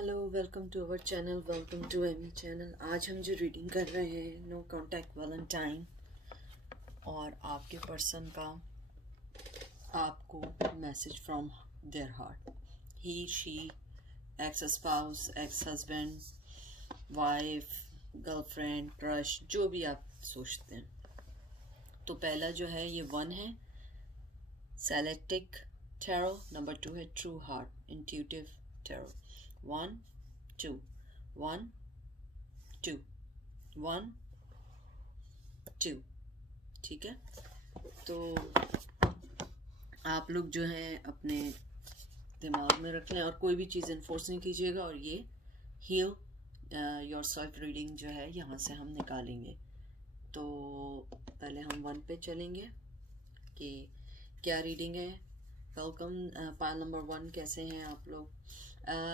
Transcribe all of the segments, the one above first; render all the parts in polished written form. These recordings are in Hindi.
Hello, welcome to our channel, welcome to Amy channel. आज हम जो रीडिंग कर रहे हैं नो कॉन्टैक्ट वैलेंटाइन और आपके पर्सन का आपको message from their heart. He she, x spouse, ex husband, wife, girlfriend, crush, जो भी आप सोचते हैं। तो पहला जो है ये 1 है सेलेक्टिक टैरो, नंबर 2 है ट्रू हार्ट इंट्यूटिव टैरो। 1 2 1 2 1 2। ठीक है, तो आप लोग जो है अपने दिमाग में रख लें और कोई भी चीज़ इन्फोर्स नहीं कीजिएगा। और ये हील योर सेल्फ रीडिंग जो है यहाँ से हम निकालेंगे। तो पहले हम 1 पे चलेंगे कि क्या रीडिंग है। वेलकम पाइल नंबर 1, कैसे हैं आप लोग?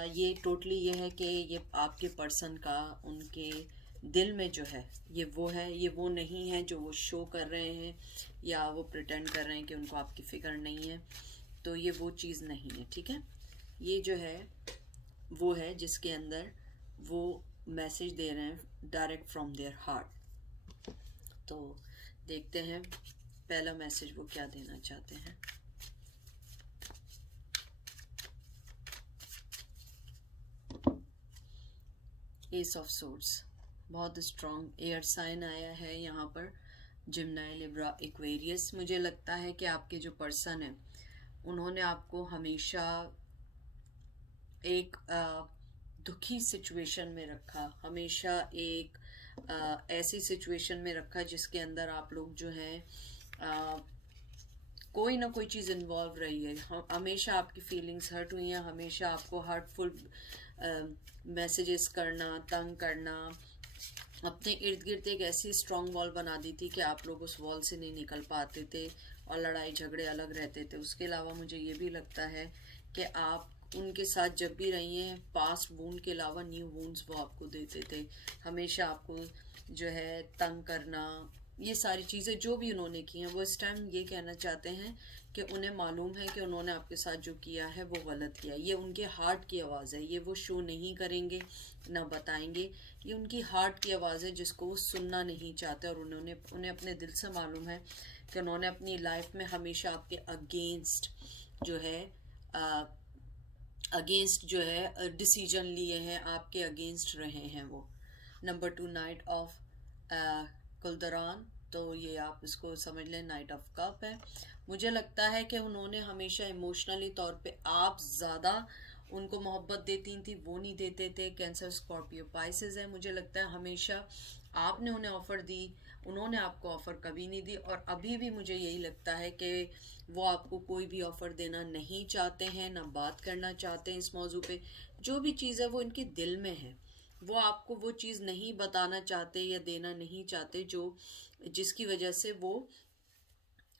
ये टोटली ये है कि ये आपके पर्सन का उनके दिल में जो है ये वो नहीं है जो वो शो कर रहे हैं या वो प्रिटेंड कर रहे हैं कि उनको आपकी फिक्र नहीं है। तो ये वो चीज़ नहीं है। ठीक है, ये जो है वो है जिसके अंदर वो मैसेज दे रहे हैं डायरेक्ट फ्रॉम देयर हार्ट। तो देखते हैं पहला मैसेज वो क्या देना चाहते हैं। एस ऑफ सोर्ड्स, बहुत स्ट्रॉन्ग एयर साइन आया है यहाँ पर, जिम्नाई, लिब्रा, एक्वेरियस। मुझे लगता है कि आपके जो पर्सन है उन्होंने आपको हमेशा एक दुखी सिचुएशन में रखा, हमेशा एक ऐसी सिचुएशन में रखा जिसके अंदर आप लोग जो हैं कोई ना कोई चीज़ इन्वॉल्व रही है। हमेशा आपकी फीलिंग्स हर्ट हुई हैं, हमेशा आपको हर्टफुल मैसेजेस करना, तंग करना, अपने इर्द गिर्द एक ऐसी स्ट्रॉन्ग वॉल बना दी थी कि आप लोग उस वॉल से नहीं निकल पाते थे और लड़ाई झगड़े अलग रहते थे। उसके अलावा मुझे ये भी लगता है कि आप उनके साथ जब भी रही हैं पास्ट वूंड के अलावा न्यू वूंड्स वो आपको देते थे, हमेशा आपको जो है तंग करना, ये सारी चीज़ें जो भी उन्होंने की हैं वो इस टाइम ये कहना चाहते हैं कि उन्हें मालूम है कि उन्होंने आपके साथ जो किया है वो गलत किया। ये उनके हार्ट की आवाज़ है, ये वो शो नहीं करेंगे ना बताएंगे। ये उनकी हार्ट की आवाज़ है जिसको वो सुनना नहीं चाहते और उन्हें अपने दिल से मालूम है कि उन्होंने अपनी लाइफ में हमेशा आपके अगेंस्ट जो है डिसीजन लिए हैं, आपके अगेंस्ट रहे हैं वो। नंबर 2 नाइट ऑफ कुलदरान, तो ये आप इसको समझ लें नाइट ऑफ कप है। मुझे लगता है कि उन्होंने हमेशा इमोशनली तौर पे आप ज़्यादा उनको मोहब्बत देती थी, वो नहीं देते थे। कैंसर, स्कॉर्पियो, पाइसेस है। मुझे लगता है हमेशा आपने उन्हें ऑफ़र दी, उन्होंने आपको ऑफ़र कभी नहीं दी। और अभी भी मुझे यही लगता है कि वो आपको कोई भी ऑफ़र देना नहीं चाहते हैं, ना बात करना चाहते हैं इस मौजू पे। जो भी चीज़ है वो इनके दिल में है, वो आपको वो चीज़ नहीं बताना चाहते या देना नहीं चाहते जो जिसकी वजह से वो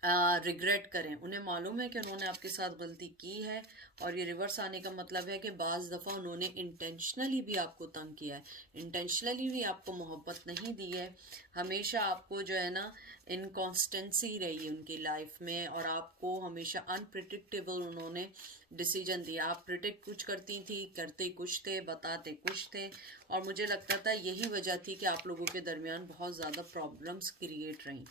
रिग्रेट करें। उन्हें मालूम है कि उन्होंने आपके साथ गलती की है और ये रिवर्स आने का मतलब है कि बाज़ दफ़ा उन्होंने इंटेंशनली भी आपको तंग किया है, इंटेंशनली भी आपको मोहब्बत नहीं दी है। हमेशा आपको जो है ना इनकॉन्स्टेंसी रही है उनकी लाइफ में और आपको हमेशा अनप्रिडिक्टेबल उन्होंने डिसीजन दिया। आप प्रिडिक्ट कुछ करती थी, करते कुछ थे, बताते कुछ थे। और मुझे लगता था यही वजह थी कि आप लोगों के दरमियान बहुत ज़्यादा प्रॉब्लम्स क्रिएट रहीं।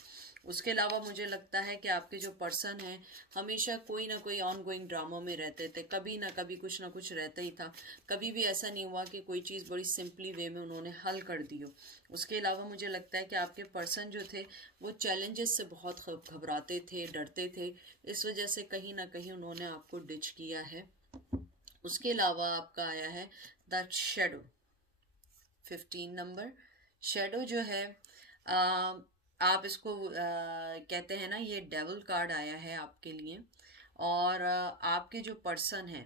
उसके अलावा मुझे लगता है कि आपके जो पर्सन हैं हमेशा कोई ना कोई ऑन गोइंग ड्रामा में रहते थे, कभी ना कभी कुछ ना कुछ रहता ही था। कभी भी ऐसा नहीं हुआ कि कोई चीज़ बड़ी सिंपली वे में उन्होंने हल कर दी हो। उसके अलावा मुझे लगता है कि आपके पर्सन जो थे वो चैलेंजेस से बहुत घबराते थे, डरते थे। इस वजह से कहीं ना कहीं उन्होंने आपको डिच किया है। उसके अलावा आपका आया है द शेडो, 15 नंबर। शेडो जो है आप इसको कहते हैं ना, ये डेविल कार्ड आया है आपके लिए। और आपके जो पर्सन है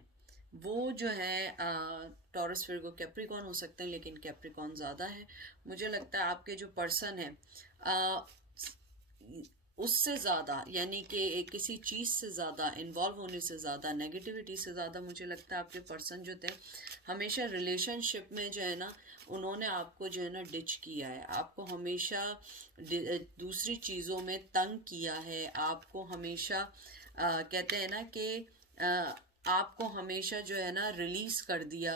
वो जो है टॉरस, विर्गो, कैप्रिकॉन हो सकते हैं, लेकिन कैप्रिकॉन ज़्यादा है। मुझे लगता है आपके जो पर्सन है उससे ज़्यादा, यानी कि किसी चीज़ से ज़्यादा इन्वॉल्व होने से ज़्यादा, नेगेटिविटी से ज़्यादा, मुझे लगता है आपके पर्सन जो थे हमेशा रिलेशनशिप में जो है ना उन्होंने आपको जो है ना डिच किया है, आपको हमेशा दूसरी चीज़ों में तंग किया है, आपको हमेशा कहते हैं ना कि आपको हमेशा जो है ना रिलीज कर दिया,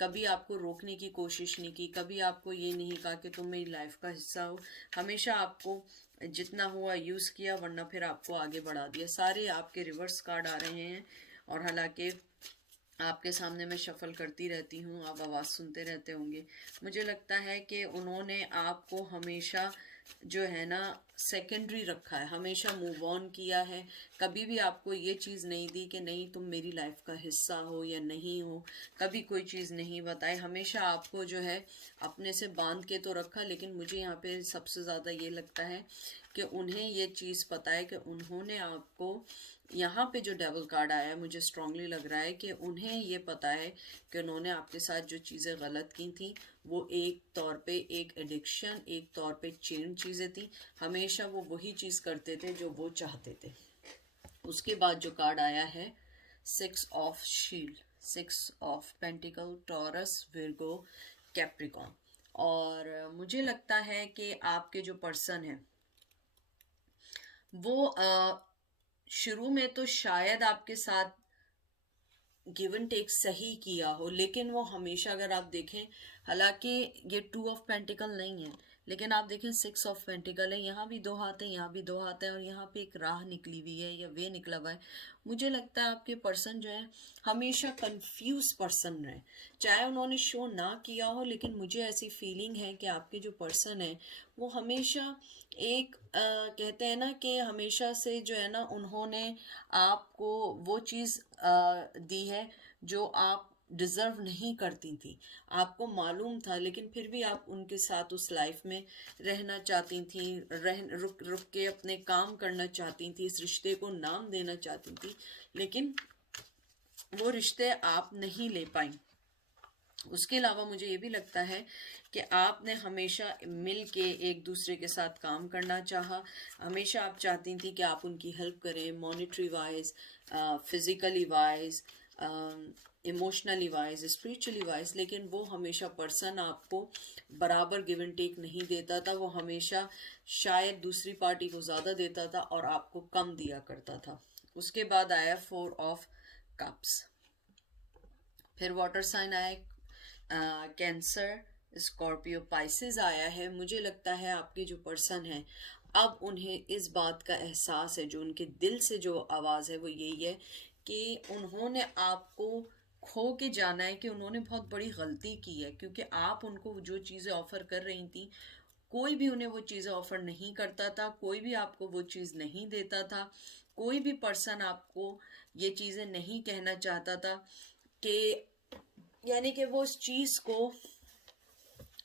कभी आपको रोकने की कोशिश नहीं की, कभी आपको ये नहीं कहा कि तुम मेरी लाइफ का हिस्सा हो। हमेशा आपको जितना हुआ यूज किया, वरना फिर आपको आगे बढ़ा दिया। सारे आपके रिवर्स कार्ड आ रहे हैं, और हालांकि आपके सामने मैं शफल करती रहती हूँ, आप आवाज़ सुनते रहते होंगे। मुझे लगता है कि उन्होंने आपको हमेशा जो है ना सेकेंडरी रखा है, हमेशा मूव ऑन किया है। कभी भी आपको ये चीज़ नहीं दी कि नहीं तुम मेरी लाइफ का हिस्सा हो या नहीं हो, कभी कोई चीज़ नहीं बताई। हमेशा आपको जो है अपने से बांध के तो रखा, लेकिन मुझे यहाँ पे सबसे ज़्यादा ये लगता है कि उन्हें ये चीज़ पता है कि उन्होंने आपको, यहाँ पे जो डेविल कार्ड आया है, मुझे स्ट्रांगली लग रहा है कि उन्हें ये पता है कि उन्होंने आपके साथ जो चीज़ें गलत की थी, वो एक तौर पे एक एडिक्शन, एक तौर पे चेन चीज़ें थी। हमेशा वो वही चीज़ करते थे जो वो चाहते थे। उसके बाद जो कार्ड आया है 6 of shield, 6 of pentacle, Taurus, Virgo, Capricorn. और मुझे लगता है कि आपके जो पर्सन है वो शुरू में तो शायद आपके साथ गिव एंड टेक सही किया हो, लेकिन वो हमेशा, अगर आप देखें, हालांकि ये 2 ऑफ पेंटिकल नहीं है, लेकिन आप देखें 6 ऑफ पेंटिकल है, यहाँ भी 2 हाथ है, यहाँ भी 2 हाथ है, और यहाँ पे एक राह निकली हुई है या वे निकला हुआ है। मुझे लगता है आपके पर्सन जो है हमेशा कंफ्यूज पर्सन रहे, चाहे उन्होंने शो ना किया हो, लेकिन मुझे ऐसी फीलिंग है कि आपके जो पर्सन है वो हमेशा एक कहते हैं ना कि हमेशा से जो है ना उन्होंने आपको वो चीज़ दी है जो आप डिजर्व नहीं करती थी। आपको मालूम था, लेकिन फिर भी आप उनके साथ उस लाइफ में रहना चाहती थी, रुक रुक के अपने काम करना चाहती थी, इस रिश्ते को नाम देना चाहती थी, लेकिन वो रिश्ते आप नहीं ले पाई। उसके अलावा मुझे ये भी लगता है कि आपने हमेशा मिल के एक दूसरे के साथ काम करना चाहा। हमेशा आप चाहती थी कि आप उनकी हेल्प करें, monetary wise, physically wise, emotionally wise, spiritually wise, लेकिन वो हमेशा पर्सन आपको बराबर गिव एंड टेक नहीं देता था। वो हमेशा शायद दूसरी पार्टी को ज़्यादा देता था और आपको कम दिया करता था। उसके बाद आया 4 ऑफ कप्स, फिर वाटर साइन आया, कैंसर, स्कॉर्पियो, पाइसेस आया है। मुझे लगता है आपके जो पर्सन है अब उन्हें इस बात का एहसास है, जो उनके दिल से जो आवाज़ है वो यही है कि उन्होंने आपको खो के जाना है, कि उन्होंने बहुत बड़ी गलती की है, क्योंकि आप उनको जो चीज़ें ऑफर कर रही थी, कोई भी उन्हें वो चीज़ें ऑफर नहीं करता था, कोई भी आपको वो चीज़ नहीं देता था, कोई भी पर्सन आपको ये चीज़ें नहीं कहना चाहता था कि, यानी कि वो उस चीज़ को,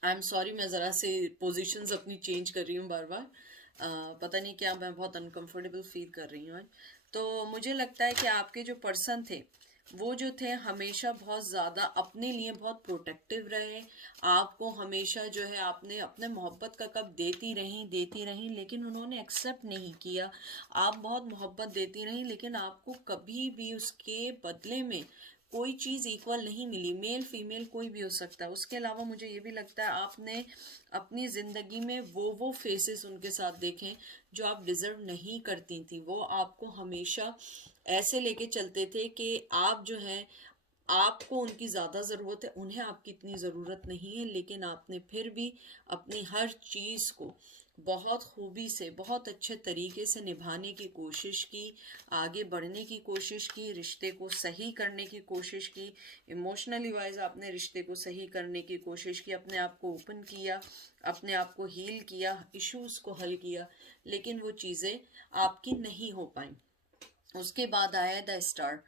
आई एम सॉरी मैं ज़रा से पोजीशंस अपनी चेंज कर रही हूँ बार बार, पता नहीं क्या, मैं बहुत अनकंफर्टेबल फील कर रही हूँ। तो मुझे लगता है कि आपके जो पर्सन थे वो जो थे हमेशा बहुत ज़्यादा अपने लिए बहुत प्रोटेक्टिव रहे। आपको हमेशा जो है आपने अपने मोहब्बत का कप देती रही, लेकिन उन्होंने एक्सेप्ट नहीं किया। आप बहुत मोहब्बत देती रही, लेकिन आपको कभी भी उसके बदले में कोई चीज़ इक्वल नहीं मिली। मेल फीमेल कोई भी हो सकता है। उसके अलावा मुझे ये भी लगता है आपने अपनी ज़िंदगी में वो फेसेस उनके साथ देखें जो आप डिज़र्व नहीं करती थी। वो आपको हमेशा ऐसे लेके चलते थे कि आप जो हैं, आपको उनकी ज़्यादा ज़रूरत है, उन्हें आपकी इतनी ज़रूरत नहीं है, लेकिन आपने फिर भी अपनी हर चीज़ को बहुत खूबी से, बहुत अच्छे तरीके से निभाने की कोशिश की, आगे बढ़ने की कोशिश की, रिश्ते को सही करने की कोशिश की, इमोशनली वाइज आपने रिश्ते को सही करने की कोशिश की, अपने आप को ओपन किया, अपने आप को हील किया, इश्यूज़ को हल किया, लेकिन वो चीज़ें आपकी नहीं हो पाई। उसके बाद आया द स्टार।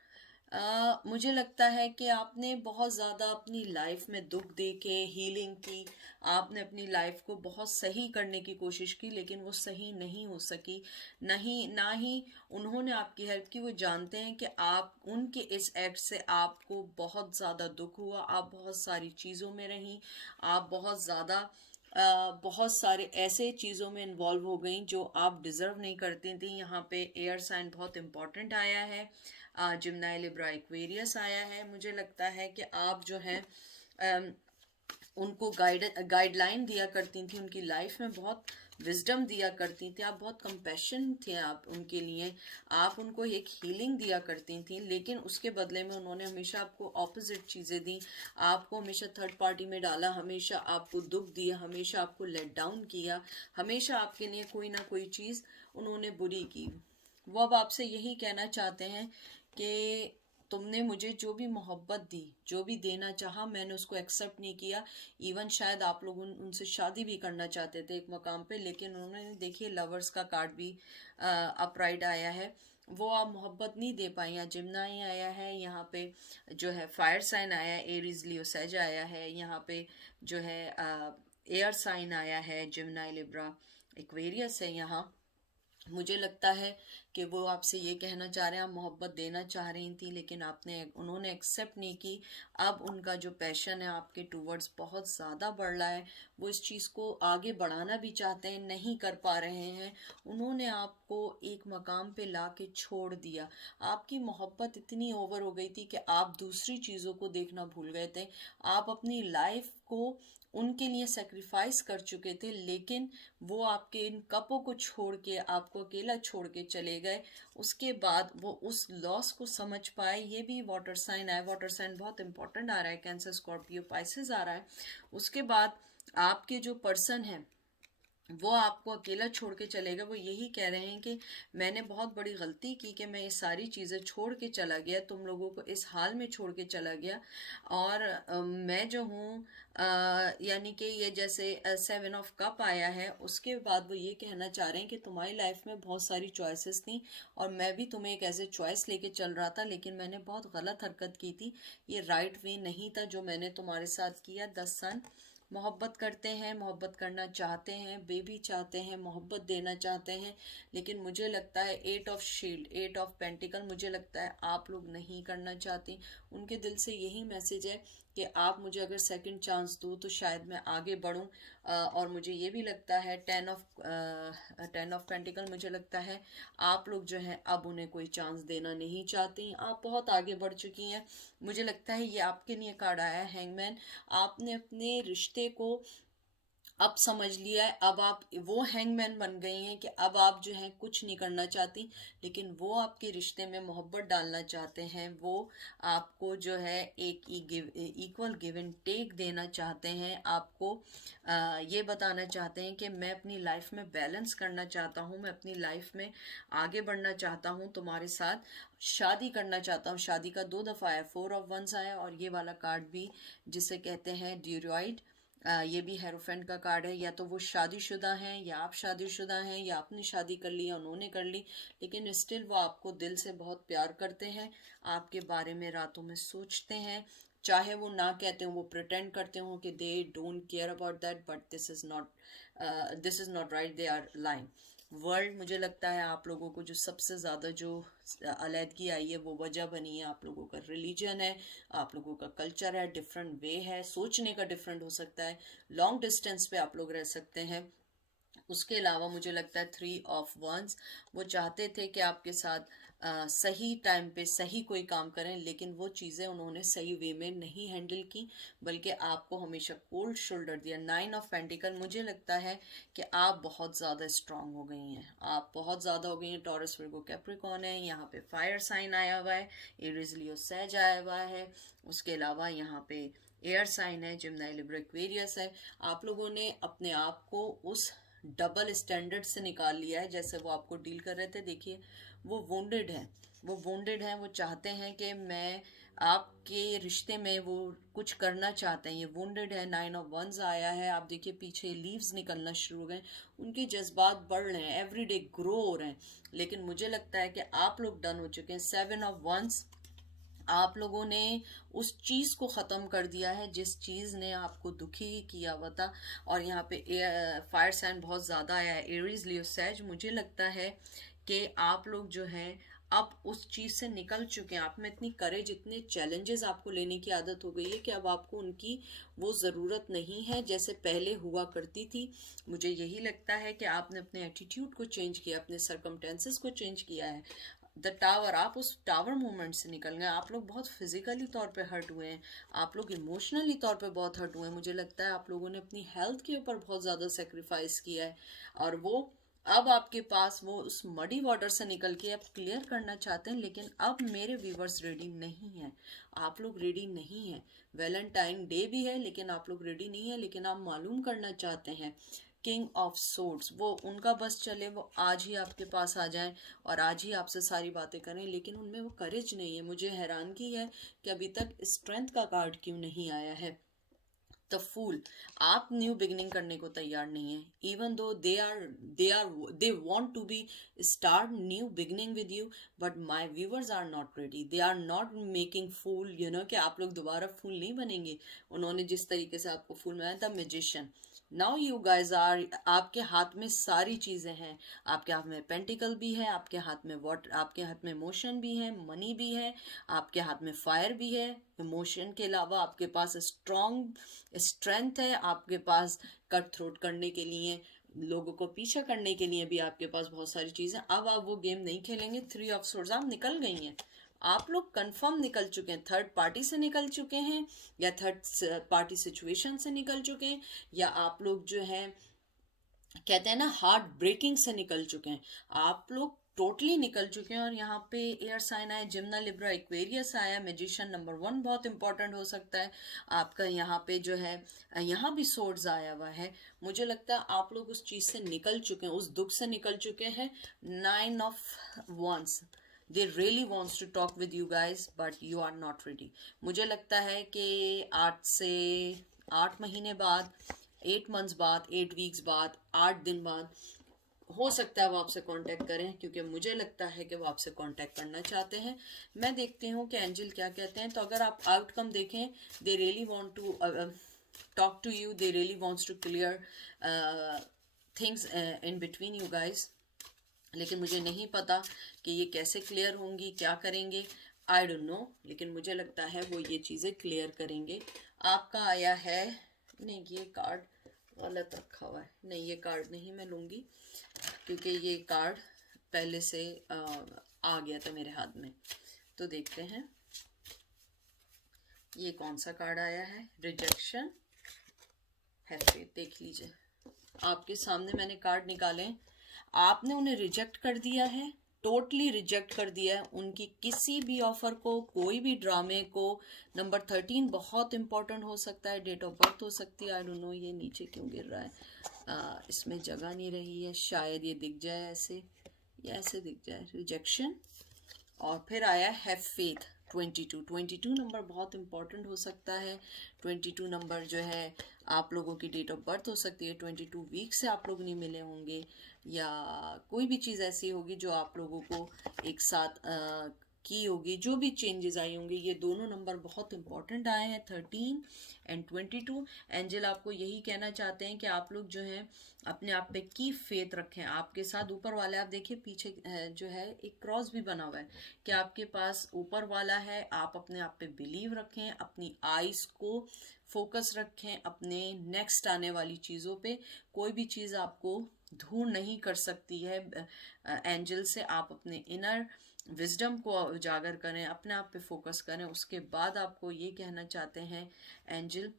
मुझे लगता है कि आपने बहुत ज़्यादा अपनी लाइफ में दुख देके हीलिंग की, आपने अपनी लाइफ को बहुत सही करने की कोशिश की, लेकिन वो सही नहीं हो सकी, नहीं ना ही उन्होंने आपकी हेल्प की। वो जानते हैं कि आप उनके इस एक्ट से आपको बहुत ज़्यादा दुख हुआ, आप बहुत सारी चीज़ों में रहीं, आप बहुत ज़्यादा बहुत सारे ऐसे चीज़ों में इन्वॉल्व हो गई जो आप डिज़र्व नहीं करती थी। यहाँ पे एयर साइन बहुत इम्पॉर्टेंट आया है, जिम्नाई, लिब्रा, एक्वेरियस आया है। मुझे लगता है कि आप जो हैं उनको गाइडलाइन दिया करती थी, उनकी लाइफ में बहुत विजडम दिया करती थी, आप बहुत कंपैशन थे आप उनके लिए, आप उनको एक हीलिंग दिया करती थी। लेकिन उसके बदले में उन्होंने हमेशा आपको ऑपोजिट चीज़ें दी, आपको हमेशा थर्ड पार्टी में डाला, हमेशा आपको दुख दिया, हमेशा आपको लेट डाउन किया, हमेशा आपके लिए कोई ना कोई चीज़ उन्होंने बुरी की। वो अब आपसे यही कहना चाहते हैं कि तुमने मुझे जो भी मोहब्बत दी, जो भी देना चाहा, मैंने उसको एक्सेप्ट नहीं किया। इवन शायद आप लोग उनसे शादी भी करना चाहते थे एक मकाम पे, लेकिन उन्होंने, देखिए लवर्स का कार्ड भी अपराइट आया है, वो आप मोहब्बत नहीं दे पाई। यहाँ जिम्नाई आया है, यहाँ पे जो है फायर साइन आया है, एरीज लियो सेज आया है, यहाँ पे जो है एयर साइन आया है, जिम्नाई लिब्रा एक्वेरियस है। यहाँ मुझे लगता है कि वो आपसे ये कहना चाह रहे हैं, आप मोहब्बत देना चाह रही थी लेकिन उन्होंने एक्सेप्ट नहीं की। अब उनका जो पैशन है आपके टूवर्ड्स बहुत ज़्यादा बढ़ रहा है, वो इस चीज़ को आगे बढ़ाना भी चाहते हैं, नहीं कर पा रहे हैं। उन्होंने आपको एक मकाम पे ला के छोड़ दिया, आपकी मोहब्बत इतनी ओवर हो गई थी कि आप दूसरी चीज़ों को देखना भूल गए थे, आप अपनी लाइफ को उनके लिए सेक्रीफाइस कर चुके थे, लेकिन वो आपके इन कपों को छोड़ के आपको अकेला छोड़ के चले गए। उसके बाद वो उस लॉस को समझ पाए। ये भी वाटर साइन है, वाटर साइन बहुत इंपॉर्टेंट आ रहा है, कैंसर स्कॉर्पियो पाइसेस आ रहा है। उसके बाद आपके जो पर्सन है वो आपको अकेला छोड़ के चले गए। वो यही कह रहे हैं कि मैंने बहुत बड़ी गलती की कि मैं ये सारी चीज़ें छोड़ के चला गया, तुम लोगों को इस हाल में छोड़ के चला गया। और मैं जो हूँ यानी कि ये जैसे 7 ऑफ कप आया है, उसके बाद वो ये कहना चाह रहे हैं कि तुम्हारी लाइफ में बहुत सारी चॉइसेस थी और मैं भी तुम्हें एक ऐसे चॉइस लेके चल रहा था, लेकिन मैंने बहुत गलत हरकत की थी, ये राइट वे नहीं था जो मैंने तुम्हारे साथ किया। 10 सन मोहब्बत करते हैं, मोहब्बत करना चाहते हैं, बेबी चाहते हैं, मोहब्बत देना चाहते हैं, लेकिन मुझे लगता है 8 ऑफ शील्ड, 8 ऑफ पेंटिकल, मुझे लगता है आप लोग नहीं करना चाहती। उनके दिल से यही मैसेज है कि आप मुझे अगर सेकंड चांस दो तो शायद मैं आगे बढ़ूं। और मुझे ये भी लगता है 10 ऑफ पेंटिकल, मुझे लगता है आप लोग जो है अब उन्हें कोई चांस देना नहीं चाहती, आप बहुत आगे बढ़ चुकी हैं। मुझे लगता है ये आपके लिए कार्ड आया है हैंगमैन, आपने अपने रिश्ते को अब समझ लिया है, अब आप वो हैंगमैन बन गई हैं कि अब आप जो हैं कुछ नहीं करना चाहती, लेकिन वो आपके रिश्ते में मोहब्बत डालना चाहते हैं, वो आपको जो है एक इक्वल गिव एंड टेक देना चाहते हैं, आपको ये बताना चाहते हैं कि मैं अपनी लाइफ में बैलेंस करना चाहता हूँ, मैं अपनी लाइफ में आगे बढ़ना चाहता हूँ, तुम्हारे साथ शादी करना चाहता हूँ। शादी का 2 दफ़ा आया, 4 ऑफ वंस आया, और ये वाला कार्ड भी जिसे कहते हैं ड्यूरॉइड, ये भी हेरोफेंट का कार्ड है। या तो वो शादीशुदा हैं या आप शादीशुदा हैं, या आपने शादी कर ली या उन्होंने कर ली, लेकिन स्टिल वो आपको दिल से बहुत प्यार करते हैं, आपके बारे में रातों में सोचते हैं, चाहे वो ना कहते हो, वो प्रिटेंड करते हो कि they don't care about that, but this is not right, they are lying. World, मुझे लगता है आप लोगों को जो सबसे ज़्यादा जो अलहदगी आई है वो वजह बनी है, आप लोगों का रिलीजन है, आप लोगों का कल्चर है, डिफरेंट वे है, सोचने का डिफरेंट हो सकता है, लॉन्ग डिस्टेंस पे आप लोग रह सकते हैं। उसके अलावा मुझे लगता है 3 ऑफ वंस, वो चाहते थे कि आपके साथ सही टाइम पे सही कोई काम करें, लेकिन वो चीज़ें उन्होंने सही वे में नहीं हैंडल की, बल्कि आपको हमेशा कोल्ड शोल्डर दिया। 9 ऑफ पेंटिकल, मुझे लगता है कि आप बहुत ज़्यादा स्ट्रांग हो गई हैं, आप बहुत ज़्यादा हो गई हैं। टॉरस विर्गो कैप्रिकॉर्न है, यहाँ पे फायर साइन आया हुआ है, एरीज लियो सेज आया हुआ है, उसके अलावा यहाँ पे एयर साइन है, जिम्नाई लिब्रा एक्वेरियस है। आप लोगों ने अपने आप को उस डबल स्टैंडर्ड से निकाल लिया है जैसे वो आपको डील कर रहे थे। देखिए वो वोंडेड है, वो वोंडेड है, वो चाहते हैं कि मैं आपके रिश्ते में वो कुछ करना चाहते हैं, ये वोंडेड है। 9 ऑफ वंस आया है, आप देखिए पीछे लीव्स निकलना शुरू हो गए, उनके जज्बात बढ़ रहे हैं, एवरीडे ग्रो हो रहे हैं, लेकिन मुझे लगता है कि आप लोग डन हो चुके हैं। 7 ऑफ वंस, आप लोगों ने उस चीज़ को ख़त्म कर दिया है जिस चीज़ ने आपको दुखी किया हुआ था। और यहाँ पे फायर साइन बहुत ज़्यादा आया है, एरीज लियो सेज, मुझे लगता है कि आप लोग जो हैं अब उस चीज़ से निकल चुके हैं, आप में इतनी करेज, इतने चैलेंजेस आपको लेने की आदत हो गई है कि अब आपको उनकी वो ज़रूरत नहीं है जैसे पहले हुआ करती थी। मुझे यही लगता है कि आपने अपने एटीट्यूड को चेंज किया, अपने सरकमटेंसेस को चेंज किया है। द टावर, आप उस टावर मूवमेंट से निकल गए। आप लोग बहुत फिजिकली तौर पे हर्ट हुए हैं, आप लोग इमोशनली तौर पे बहुत हर्ट हुए हैं। मुझे लगता है आप लोगों ने अपनी हेल्थ के ऊपर बहुत ज़्यादा सेक्रीफाइस किया है, और वो अब आपके पास वो उस मडी वाटर से निकल के आप क्लियर करना चाहते हैं। लेकिन अब मेरे व्यूवर्स रेडी नहीं हैं, आप लोग रेडी नहीं हैं। वैलेंटाइन डे भी है लेकिन आप लोग रेडी नहीं है, लेकिन आप मालूम करना चाहते हैं। किंग ऑफ सोर्ड्स, वो उनका बस चले, वो आज ही आपके पास आ जाएं और आज ही आपसे सारी बातें करें, लेकिन उनमें वो करेज नहीं है। मुझे हैरानगी है कि अभी तक स्ट्रेंथ का कार्ड क्यों नहीं आया है। द फूल, आप न्यू बिगिनिंग करने को तैयार नहीं है, even though they want to be start new beginning with you, but my viewers are not ready, they are not making fool, you know, कि आप लोग दोबारा फूल नहीं बनेंगे। उन्होंने जिस तरीके से आपको फूल बनाया, the magician, now you guys are, आपके हाथ में सारी चीजें हैं, आपके हाथ में पेंटिकल भी है, आपके हाथ में वाटर, आपके हाथ में इमोशन भी है, मनी भी है, आपके हाथ में फायर भी है। इमोशन के अलावा आपके पास स्ट्रॉन्ग स्ट्रेंथ है, आपके पास कट थ्रोट करने के लिए, लोगों को पीछा करने के लिए भी आपके पास बहुत सारी चीजें। अब आप वो गेम नहीं खेलेंगे। 3 ऑफ सोर्ड्स, आप निकल गई हैं, आप लोग कंफर्म निकल चुके हैं, थर्ड पार्टी से निकल चुके हैं, या थर्ड पार्टी सिचुएशन से निकल चुके हैं, या आप लोग जो है कहते हैं ना हार्ट ब्रेकिंग से निकल चुके हैं। आप लोग टोटली निकल चुके हैं। और यहाँ पे एयर साइन आया, जिम्ना, लिब्रा, एक्वेरियस आया, मैजिशियन नंबर 1 बहुत इंपॉर्टेंट हो सकता है आपका। यहाँ पे जो है यहाँ भी सोर्ड्स आया हुआ है। मुझे लगता है आप लोग उस चीज से निकल चुके हैं, उस दुख से निकल चुके हैं। 9 of wands, they really wants to talk with you guys but you are not ready। मुझे लगता है कि 8 महीने बाद, 8 मंथ्स बाद, 8 वीक्स बाद, 8 दिन बाद हो सकता है वो आपसे कांटेक्ट करें, क्योंकि मुझे लगता है कि वो आपसे कांटेक्ट करना चाहते हैं। मैं देखती हूँ कि एंजल क्या कहते हैं। तो अगर आप आउटकम देखें, they really want to talk to you, they really wants to clear things in between you guys. लेकिन मुझे नहीं पता कि ये कैसे क्लियर होंगी, क्या करेंगे, आई डोंट नो, लेकिन मुझे लगता है वो ये चीज़ें क्लियर करेंगे। आपका आया है, नहीं ये कार्ड गलत रखा हुआ है, नहीं ये कार्ड नहीं मैं लूँगी, क्योंकि ये कार्ड पहले से आ गया था मेरे हाथ में। तो देखते हैं ये कौन सा कार्ड आया है। रिजेक्शन है, देख लीजिए, आपके सामने मैंने कार्ड निकाले, आपने उन्हें रिजेक्ट कर दिया है, टोटली रिजेक्ट कर दिया है उनकी किसी भी ऑफर को, कोई भी ड्रामे को। नंबर 13 बहुत इंपॉर्टेंट हो सकता है, डेट ऑफ बर्थ हो सकती है, आई डोंट नो ये नीचे क्यों गिर रहा है, इसमें जगह नहीं रही है, शायद ये दिख जाए ऐसे, या ऐसे दिख जाए। रिजेक्शन, और फिर आया है फेथ। 22 नंबर बहुत इंपॉर्टेंट हो सकता है। 22 नंबर जो है आप लोगों की डेट ऑफ बर्थ हो सकती है। 22 वीक से आप लोग नहीं मिले होंगे, या कोई भी चीज़ ऐसी होगी जो आप लोगों को एक साथ की होगी, जो भी चेंजेस आई होंगी। ये दोनों नंबर बहुत इंपॉर्टेंट आए हैं, 13 एंड 22। एंजल आपको यही कहना चाहते हैं कि आप लोग जो हैं अपने आप पे की फेथ रखें, आपके साथ ऊपर वाले, आप देखिए पीछे जो है एक क्रॉस भी बना हुआ है कि आपके पास ऊपर वाला है। आप अपने आप पे बिलीव रखें, अपनी आइज को फोकस रखें अपने नेक्स्ट आने वाली चीज़ों पे। कोई भी चीज़ आपको दूर नहीं कर सकती है एंजल से। आप अपने इनर विजडम को उजागर करें, अपने आप पे फोकस करें। उसके बाद आपको ये कहना चाहते हैं एंजल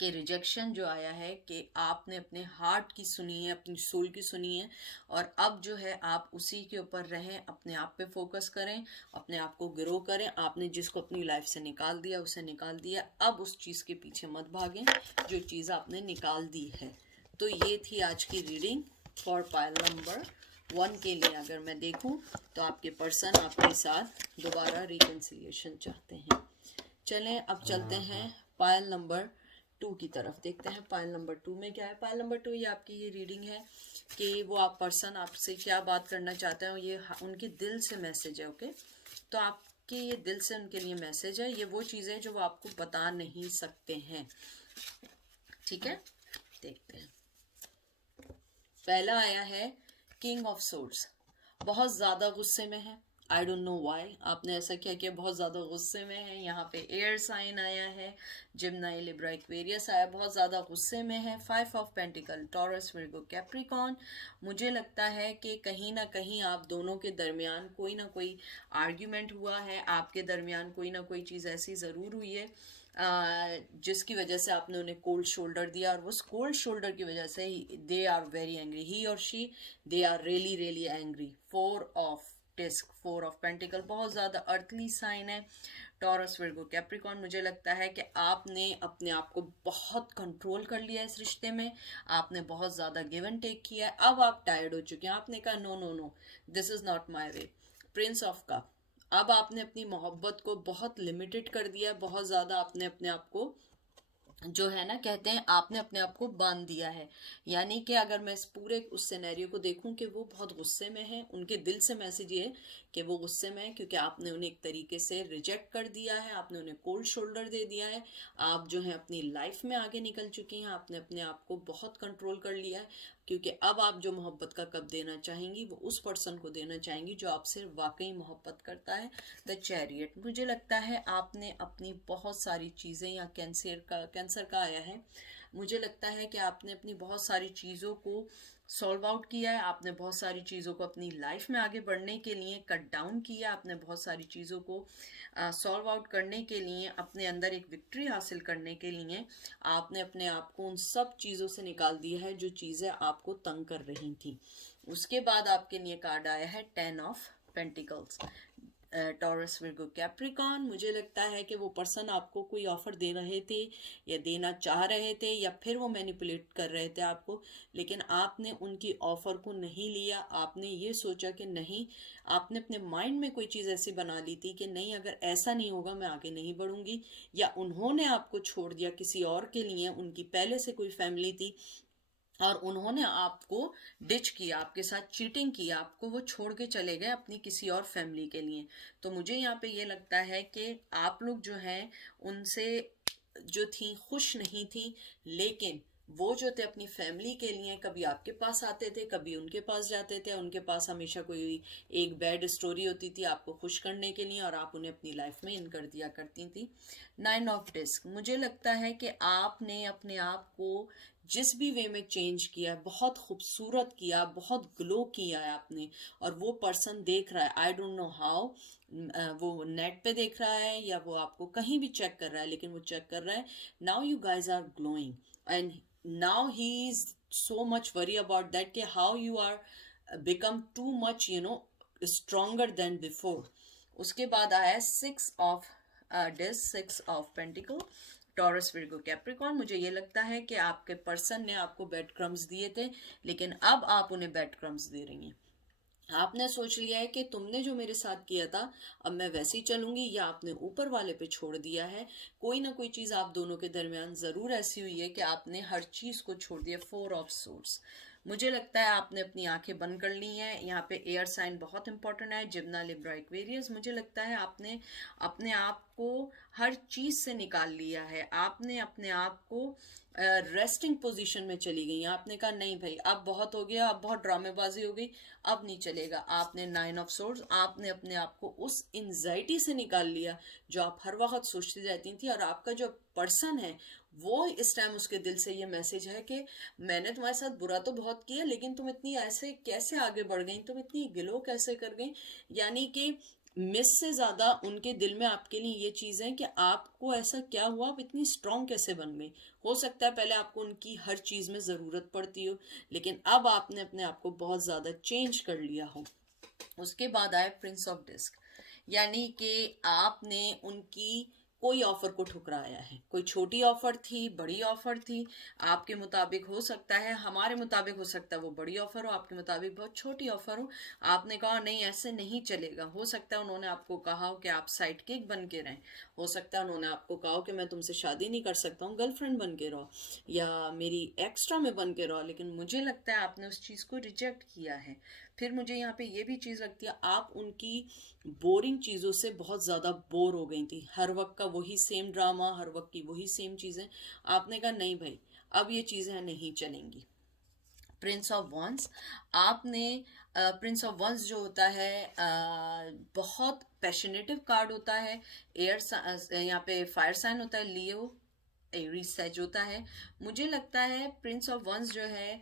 कि रिजेक्शन जो आया है कि आपने अपने हार्ट की सुनी है, अपनी सोल की सुनी है, और अब जो है आप उसी के ऊपर रहें, अपने आप पे फोकस करें, अपने आप को ग्रो करें। आपने जिसको अपनी लाइफ से निकाल दिया उसे निकाल दिया, अब उस चीज़ के पीछे मत भागें जो चीज़ आपने निकाल दी है। तो ये थी आज की रीडिंग फॉर पाइल नंबर 1 के लिए। अगर मैं देखूं तो आपके पर्सन आपके साथ दोबारा रिकंसिलिएशन चाहते हैं। चलें अब चलते हैं पाइल नंबर 2 की तरफ, देखते हैं पाइल नंबर 2 में क्या है। पाइल नंबर 2 ये आपकी ये रीडिंग है कि वो आप पर्सन आपसे क्या बात करना चाहते हैं, ये उनके दिल से मैसेज है। ओके, तो आपके ये दिल से उनके लिए मैसेज है, ये वो चीज़ें जो वो आपको बता नहीं सकते हैं। ठीक है, देखते हैं। पहला आया है किंग ऑफ सोर्ड्स, बहुत ज़्यादा गुस्से में है, आई डोंट नो व्हाई आपने ऐसा क्या किया, बहुत ज़्यादा गुस्से में है। यहाँ पे एयर साइन आया है, जिम्नाई, लिब्रा, एक्वेरियस आया, बहुत ज़्यादा गुस्से में है। 5 of pentacle, Taurus, Virgo, Capricorn. मुझे लगता है कि कहीं ना कहीं आप दोनों के दरमियान कोई ना कोई आर्ग्यूमेंट हुआ है, आपके दरमियान कोई ना कोई चीज़ ऐसी ज़रूर हुई है जिसकी वजह से आपने उन्हें कोल्ड शोल्डर दिया, और उस कोल्ड शोल्डर की वजह से they are very angry, he और she, they are really really angry. 4 of disc, 4 of pentacle, बहुत ज़्यादा अर्थली साइन है। टॉरस, विर्गो, कैप्रिकॉर्न, मुझे लगता है कि आपने अपने आप को बहुत कंट्रोल कर लिया है इस रिश्ते में, आपने बहुत ज़्यादा गिव एंड टेक किया है, अब आप टायर्ड हो चुके हैं, आपने कहा no no no, this is not my way. Prince of cup, अब आपने अपनी मोहब्बत को बहुत लिमिटेड कर दिया, बहुत ज़्यादा आपने अपने आप को जो है ना, कहते हैं आपने अपने आप को बांध दिया है। यानी कि अगर मैं इस पूरे उस सिनेरियो को देखूं कि वो बहुत गुस्से में है, उनके दिल से मैसेज ये कि वो गुस्से में है क्योंकि आपने उन्हें एक तरीके से रिजेक्ट कर दिया है, आपने उन्हें कोल्ड शोल्डर दे दिया है। आप जो है अपनी लाइफ में आगे निकल चुकी हैं, आपने अपने आप को बहुत कंट्रोल कर लिया है, क्योंकि अब आप जो मोहब्बत का कप देना चाहेंगी वो उस पर्सन को देना चाहेंगी जो आपसे वाकई मोहब्बत करता है। द चैरियट, मुझे लगता है आपने अपनी बहुत सारी चीज़ें, या कैंसर का आया है, मुझे लगता है कि आपने अपनी बहुत सारी चीज़ों को सॉल्व आउट किया है, आपने बहुत सारी चीज़ों को अपनी लाइफ में आगे बढ़ने के लिए कट डाउन किया, आपने बहुत सारी चीज़ों को सॉल्व आउट करने के लिए, अपने अंदर एक विक्ट्री हासिल करने के लिए आपने अपने आप को उन सब चीज़ों से निकाल दिया है जो चीज़ें आपको तंग कर रही थी। उसके बाद आपके लिए कार्ड आया है 10 of pentacles, taurus, Virgo, Capricorn. मुझे लगता है कि वो पर्सन आपको कोई ऑफर दे रहे थे या देना चाह रहे थे, या फिर वो मैनिपुलेट कर रहे थे आपको, लेकिन आपने उनकी ऑफर को नहीं लिया। आपने ये सोचा कि नहीं, आपने अपने माइंड में कोई चीज़ ऐसी बना ली थी कि नहीं, अगर ऐसा नहीं होगा मैं आगे नहीं बढ़ूंगी, या उन्होंने आपको छोड़ दिया किसी और के लिए, उनकी पहले से कोई फैमिली थी और उन्होंने आपको डिच किया, आपके साथ चीटिंग किया, आपको वो छोड़ के चले गए अपनी किसी और फैमिली के लिए। तो मुझे यहाँ पे ये लगता है कि आप लोग जो हैं उनसे जो थी खुश नहीं थी, लेकिन वो जो थे अपनी फैमिली के लिए कभी आपके पास आते थे, कभी उनके पास जाते थे, उनके पास हमेशा कोई एक बैड स्टोरी होती थी आपको खुश करने के लिए, और आप उन्हें अपनी लाइफ में इन कर दिया करती थी। 9 ऑफ डिस्क, मुझे लगता है कि आपने अपने आप को जिस भी वे में चेंज किया, बहुत खूबसूरत किया, बहुत ग्लो किया है आपने, और वो पर्सन देख रहा है। आई डोंट नो हाउ, वो नेट पे देख रहा है या वो आपको कहीं भी चेक कर रहा है, लेकिन वो चेक कर रहा है। Now you guys are glowing, and now he is so much worry about that कि how you are become too much stronger than before. उसके बाद आया 6 of disc, 6 of pentacle, Taurus, Virgo, Capricorn. मुझे ये लगता है कि आपके पर्सन ने आपको बेड क्रम्स दिए थे, लेकिन अब आप उन्हें बेड क्रम्स दे रही हैं। आपने सोच लिया है कि तुमने जो मेरे साथ किया था अब मैं वैसे ही चलूंगी, या आपने ऊपर वाले पे छोड़ दिया है। कोई ना कोई चीज आप दोनों के दरमियान जरूर ऐसी हुई है कि आपने हर चीज को छोड़ दिया। 4 ऑफ सोर्स, मुझे लगता है आपने अपनी आंखें बंद कर ली हैं। यहाँ पे एयर साइन बहुत इंपॉर्टेंट है, जिम्ना, लिब्रा, एक्वेरियस। मुझे लगता है आपने अपने आप को हर चीज से निकाल लिया है, आपने अपने आप को रेस्टिंग पोजीशन में चली गई। आपने कहा नहीं भाई अब बहुत हो गया, अब बहुत ड्रामेबाजी हो गई, अब नहीं चलेगा। आपने 9 ऑफ सोर्ड्स, आपने अपने आप को उस एंजाइटी से निकाल लिया जो आप हर वक्त सोचती रहती थी, और आपका जो पर्सन है वो इस टाइम उसके दिल से ये मैसेज है कि मैंने तुम्हारे साथ बुरा तो बहुत किया, लेकिन तुम इतनी ऐसे कैसे आगे बढ़ गई, तुम इतनी गिलो कैसे कर गई। यानी कि मिस से ज्यादा उनके दिल में आपके लिए ये चीज है कि आपको ऐसा क्या हुआ, आप इतनी स्ट्रांग कैसे बन गई। हो सकता है पहले आपको उनकी हर चीज में जरूरत पड़ती हो, लेकिन अब आपने अपने आप को बहुत ज्यादा चेंज कर लिया हो। उसके बाद आए प्रिंस ऑफ डिस्क, यानी कि आपने उनकी कोई ऑफर को ठुकराया है। कोई छोटी ऑफर थी, बड़ी ऑफर थी, आपके मुताबिक हो सकता है, हमारे मुताबिक हो सकता है वो बड़ी ऑफर हो, आपके मुताबिक बहुत छोटी ऑफर हो। आपने कहा नहीं ऐसे नहीं चलेगा। हो सकता है उन्होंने आपको कहा हो कि आप साइड केक बन के रहें, हो सकता है उन्होंने आपको कहा हो कि मैं तुमसे शादी नहीं कर सकता हूँ, गर्लफ्रेंड बन के रहो या मेरी एक्स्ट्रा में बन के रहो, लेकिन मुझे लगता है आपने उस चीज़ को रिजेक्ट किया है। फिर मुझे यहाँ पे ये भी चीज़ लगती है, आप उनकी बोरिंग चीज़ों से बहुत ज़्यादा बोर हो गई थी। हर वक्त का वही सेम ड्रामा, हर वक्त की वही सेम चीज़ें। आपने कहा नहीं भाई अब ये चीज़ें नहीं चलेंगी। प्रिंस ऑफ वंस, आपने प्रिंस ऑफ वंस जो होता है बहुत पैशनेटिव कार्ड होता है। एयर यहाँ पे फायर साइन होता है लियो, एरीज सेज होता है। मुझे लगता है प्रिंस ऑफ वंस जो है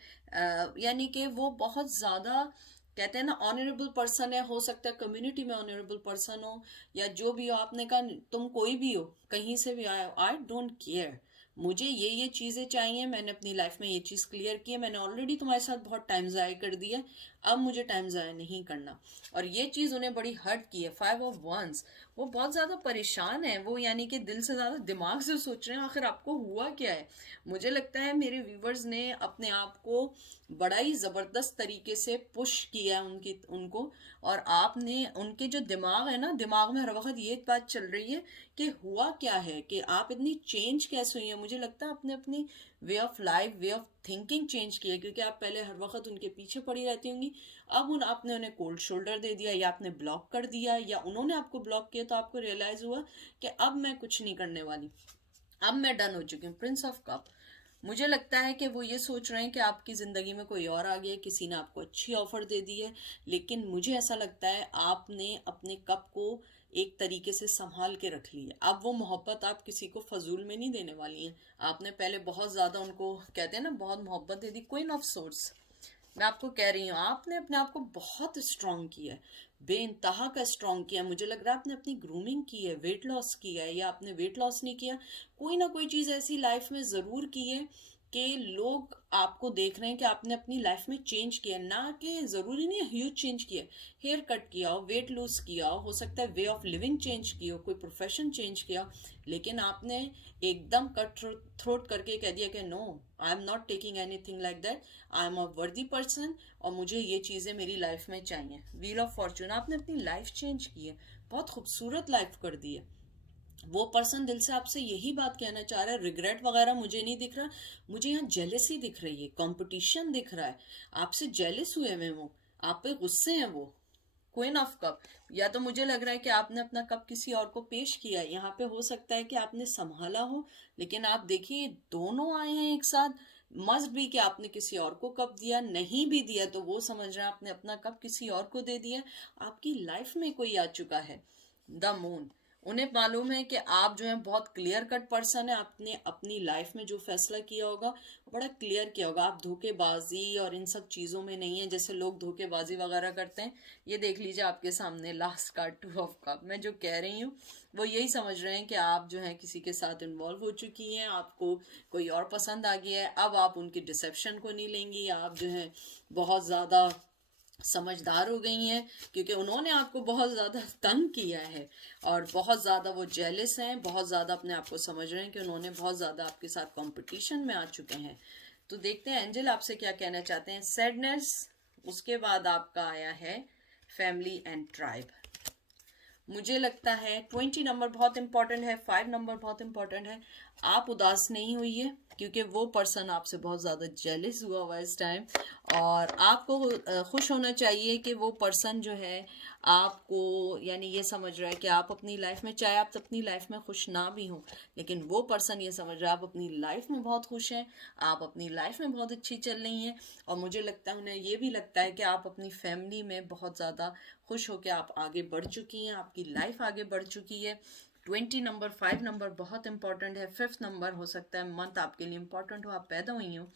यानी कि वो बहुत ज्यादा कहते हैं ना ऑनरेबल पर्सन है। हो सकता है कम्युनिटी में ऑनरेबल पर्सन हो या जो भी हो। आपने कहा तुम कोई भी हो, कहीं से भी आए हो, आई डोंट केयर, मुझे ये चीजें चाहिए, मैंने अपनी लाइफ में ये चीज क्लियर की है, मैंने ऑलरेडी तुम्हारे साथ बहुत टाइम जाया कर दिया, अब मुझे टाइम जाया नहीं करना। और ये चीज उन्हें बड़ी हर्ट की है। 5 ऑफ वंस, वो बहुत ज्यादा परेशान है, वो यानी कि दिल से ज्यादा दिमाग से सोच रहे हैं आखिर आपको हुआ क्या है। मुझे लगता है मेरे व्यूवर्स ने अपने आप को बड़ा ही जबरदस्त तरीके से पुश किया उनको, और आपने उनके जो दिमाग है ना, दिमाग में हर वक्त ये बात चल रही है कि हुआ क्या है, कि आप इतनी चेंज कैसे हुई है। मुझे लगता है आपने अपनी way of life, way of thinking change की है, क्योंकि आप पहले हर वक्त उनके पीछे पड़ी रहती होंगी। अब आपने उन्हें कोल्ड शोल्डर दे दिया, या आपने ब्लॉक कर दिया, या उन्होंने आपको ब्लॉक किया, तो आपको रियलाइज हुआ कि अब मैं कुछ नहीं करने वाली, अब मैं डन हो चुकी हूँ। प्रिंस ऑफ कप, मुझे लगता है कि वो ये सोच रहे हैं कि आपकी जिंदगी में कोई और आ गया, किसी ने आपको अच्छी ऑफर दे दी है, लेकिन मुझे ऐसा लगता है आपने अपने कप को एक तरीके से संभाल के रख ली है। अब वो मोहब्बत आप किसी को फजूल में नहीं देने वाली हैं। आपने पहले बहुत ज्यादा उनको कहते हैं ना बहुत मोहब्बत दे दी। क्वीन ऑफ सोर्स, मैं आपको कह रही हूँ आपने अपने आप को बहुत स्ट्रांग किया है, बेइंतहा का स्ट्रांग किया। मुझे लग रहा है आपने अपनी ग्रूमिंग की है, वेट लॉस किया है, या आपने वेट लॉस नहीं किया, कोई ना कोई चीज ऐसी लाइफ में जरूर की है कि लोग आपको देख रहे हैं कि आपने अपनी लाइफ में चेंज किया। ना कि जरूरी नहीं है ह्यूज चेंज किया, हेयर कट किया हो, वेट लूज किया हो सकता है वे ऑफ लिविंग चेंज किया हो, कोई प्रोफेशन चेंज किया, लेकिन आपने एकदम कट थ्रोट करके कह दिया कि no, I am not taking anything like that, I am a worthy person, और मुझे ये चीजें मेरी लाइफ में चाहिए। व्हील ऑफ फॉर्चून, आपने अपनी लाइफ चेंज की है, बहुत खूबसूरत लाइफ कर दी है। वो पर्सन दिल से आपसे यही बात कहना चाह रहा है, रिग्रेट वगैरह मुझे नहीं दिख रहा, मुझे यहाँ जेलसी दिख रही है, कंपटीशन दिख रहा है, आपसे जेलस हुए हुए वो, आप पे गुस्से हैं वो। क्वीन ऑफ कप, या तो मुझे लग रहा है कि आपने अपना कप किसी और को पेश किया है। यहाँ पे हो सकता है कि आपने संभाला हो, लेकिन आप देखिए दोनों आए हैं एक साथ। मस्ट भी कि आपने किसी और को कप दिया, नहीं भी दिया तो वो समझ रहे हैं आपने अपना कप किसी और को दे दिया। आपकी लाइफ में कोई आ चुका है, द मून। उन्हें मालूम है कि आप जो है बहुत क्लियर कट पर्सन है, आपने अपनी लाइफ में जो फैसला किया होगा बड़ा क्लियर किया होगा। आप धोखेबाजी और इन सब चीजों में नहीं है, जैसे लोग धोखेबाजी वगैरह करते हैं। ये देख लीजिए आपके सामने लास्ट कार्ड 2 ऑफ कप। मैं जो कह रही हूँ वो यही समझ रहे हैं कि आप जो है किसी के साथ इन्वॉल्व हो चुकी हैं, आपको कोई और पसंद आ गया है, अब आप उनकी डिसेप्शन को नहीं लेंगी। आप जो है बहुत ज्यादा समझदार हो गई हैं, क्योंकि उन्होंने आपको बहुत ज़्यादा तंग किया है, और बहुत ज़्यादा वो जेलस हैं, बहुत ज़्यादा अपने आप को समझ रहे हैं कि उन्होंने बहुत ज़्यादा आपके साथ कंपटीशन में आ चुके हैं। तो देखते हैं एंजल आपसे क्या कहना चाहते हैं। सैडनेस, उसके बाद आपका आया है फैमिली एंड ट्राइब। मुझे लगता है 20 नंबर बहुत इंपॉर्टेंट है, 5 नंबर बहुत इंपॉर्टेंट है। आप उदास नहीं हुई है, क्योंकि वो पर्सन आपसे बहुत ज़्यादा जेलिस हुआ हुआ इस टाइम, और आपको खुश होना चाहिए कि वो पर्सन जो है आपको यानी ये समझ रहा है कि आप अपनी लाइफ में, चाहे आप अपनी लाइफ में खुश ना भी हो, लेकिन वो पर्सन ये समझ रहा है आप अपनी लाइफ में बहुत खुश हैं, आप अपनी लाइफ में बहुत अच्छी चल रही हैं। और मुझे लगता है उन्हें ये भी लगता है कि आप अपनी फैमिली में बहुत ज़्यादा खुश होकर आप आगे बढ़ चुकी हैं, आपकी लाइफ आगे बढ़ चुकी है। 20 नंबर, 5 नंबर बहुत इंपॉर्टेंट है। 5th नंबर हो सकता है मंथ आपके लिए इंपॉर्टेंट हो, आप पैदा हुई हो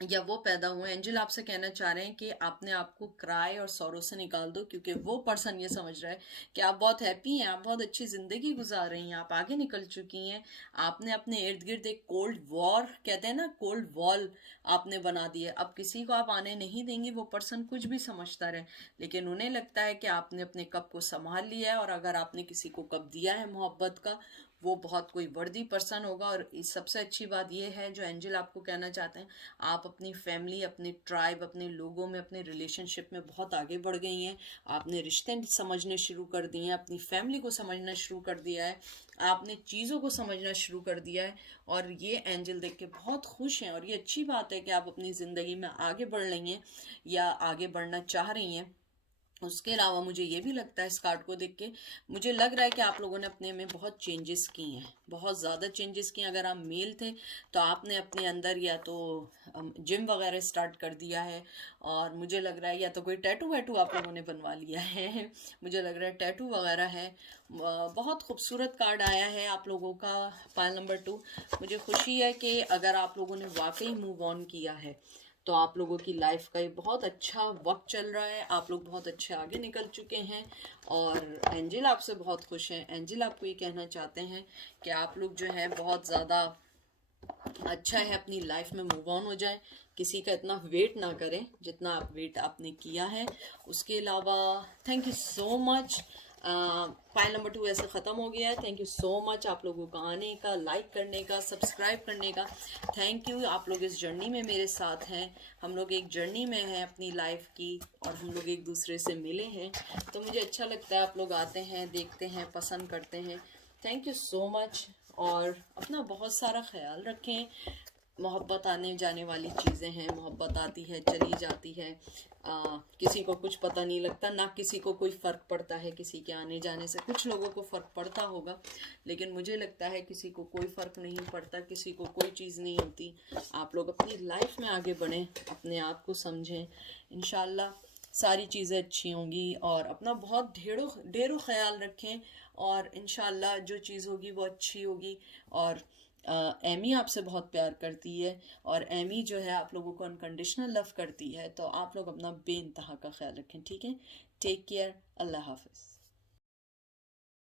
या वो पैदा हुए। एंजल आपसे कहना चाह रहे हैं कि आपने आपको क्राई और सौरों से निकाल दो, क्योंकि वो पर्सन ये समझ रहा है कि आप बहुत हैप्पी हैं, आप बहुत अच्छी जिंदगी गुजार रही हैं, आप आगे निकल चुकी हैं। आपने अपने इर्द गिर्द एक कोल्ड वॉर, कहते हैं ना कोल्ड वॉल, आपने बना दिया। अब किसी को आप आने नहीं देंगी, वो पर्सन कुछ भी समझता रहे, लेकिन उन्हें लगता है कि आपने अपने कप को संभाल लिया है। और अगर आपने किसी को कप दिया है मोहब्बत का, वो बहुत कोई वर्दी पर्सन होगा। और सबसे अच्छी बात यह है जो एंजल आपको कहना चाहते हैं, आप अपनी फैमिली, अपने ट्राइब, अपने लोगों में, अपने रिलेशनशिप में बहुत आगे बढ़ गई हैं। आपने रिश्ते समझने शुरू कर दिए हैं, अपनी फैमिली को समझना शुरू कर दिया है, आपने चीज़ों को समझना शुरू कर दिया है। और ये एंजल देख के बहुत खुश हैं, और ये अच्छी बात है कि आप अपनी ज़िंदगी में आगे बढ़ रही हैं या आगे बढ़ना चाह रही हैं। उसके अलावा मुझे ये भी लगता है इस कार्ड को देख के, मुझे लग रहा है कि आप लोगों ने अपने में बहुत चेंजेस किए हैं, बहुत ज़्यादा चेंजेस किए हैं। अगर आप मेल थे तो आपने अपने अंदर या तो जिम वगैरह स्टार्ट कर दिया है, और मुझे लग रहा है या तो कोई टैटू वैटू आप लोगों ने बनवा लिया है मुझे लग रहा है टैटू वगैरह है। बहुत खूबसूरत कार्ड आया है आप लोगों का, पाइल नंबर 2। मुझे खुशी है कि अगर आप लोगों ने वाकई मूव ऑन किया है तो आप लोगों की लाइफ का ये बहुत अच्छा वक्त चल रहा है, आप लोग बहुत अच्छे आगे निकल चुके हैं। और एंजिल आपसे बहुत खुश हैं। एंजिल आपको ये कहना चाहते हैं कि आप लोग जो है बहुत ज़्यादा अच्छा है, अपनी लाइफ में मूव ऑन हो जाए, किसी का इतना वेट ना करें जितना आप वेट आपने किया है। उसके अलावा thank you so much. File number 2 ऐसे ख़त्म हो गया है। थैंक यू सो मच आप लोगों का आने का, लाइक करने का, सब्सक्राइब करने का। थैंक यू, आप लोग इस जर्नी में मेरे साथ हैं। हम लोग एक जर्नी में हैं अपनी लाइफ की, और हम लोग एक दूसरे से मिले हैं, तो मुझे अच्छा लगता है आप लोग आते हैं, देखते हैं, पसंद करते हैं। Thank you so much. और अपना बहुत सारा ख्याल रखें। मोहब्बत आने जाने वाली चीज़ें हैं, मोहब्बत आती है चली जाती है, किसी को कुछ पता नहीं लगता, ना किसी को कोई फ़र्क पड़ता है किसी के आने जाने से। कुछ लोगों को फ़र्क पड़ता होगा, लेकिन मुझे लगता है किसी को कोई फ़र्क नहीं पड़ता, किसी को कोई चीज़ नहीं होती। आप लोग अपनी लाइफ में आगे बढ़ें, अपने आप को समझें, इंशाल्लाह सारी चीज़ें अच्छी होंगी। और अपना बहुत ढेरों ढेरों ख्याल रखें, और इंशाल्लाह जो चीज़ होगी वो अच्छी होगी। और एमी आपसे बहुत प्यार करती है, और एमी जो है आप लोगों को अनकंडीशनल लव करती है, तो आप लोग अपना बेइंतहा का ख्याल रखें, ठीक है। टेक केयर, अल्लाह हाफिज़।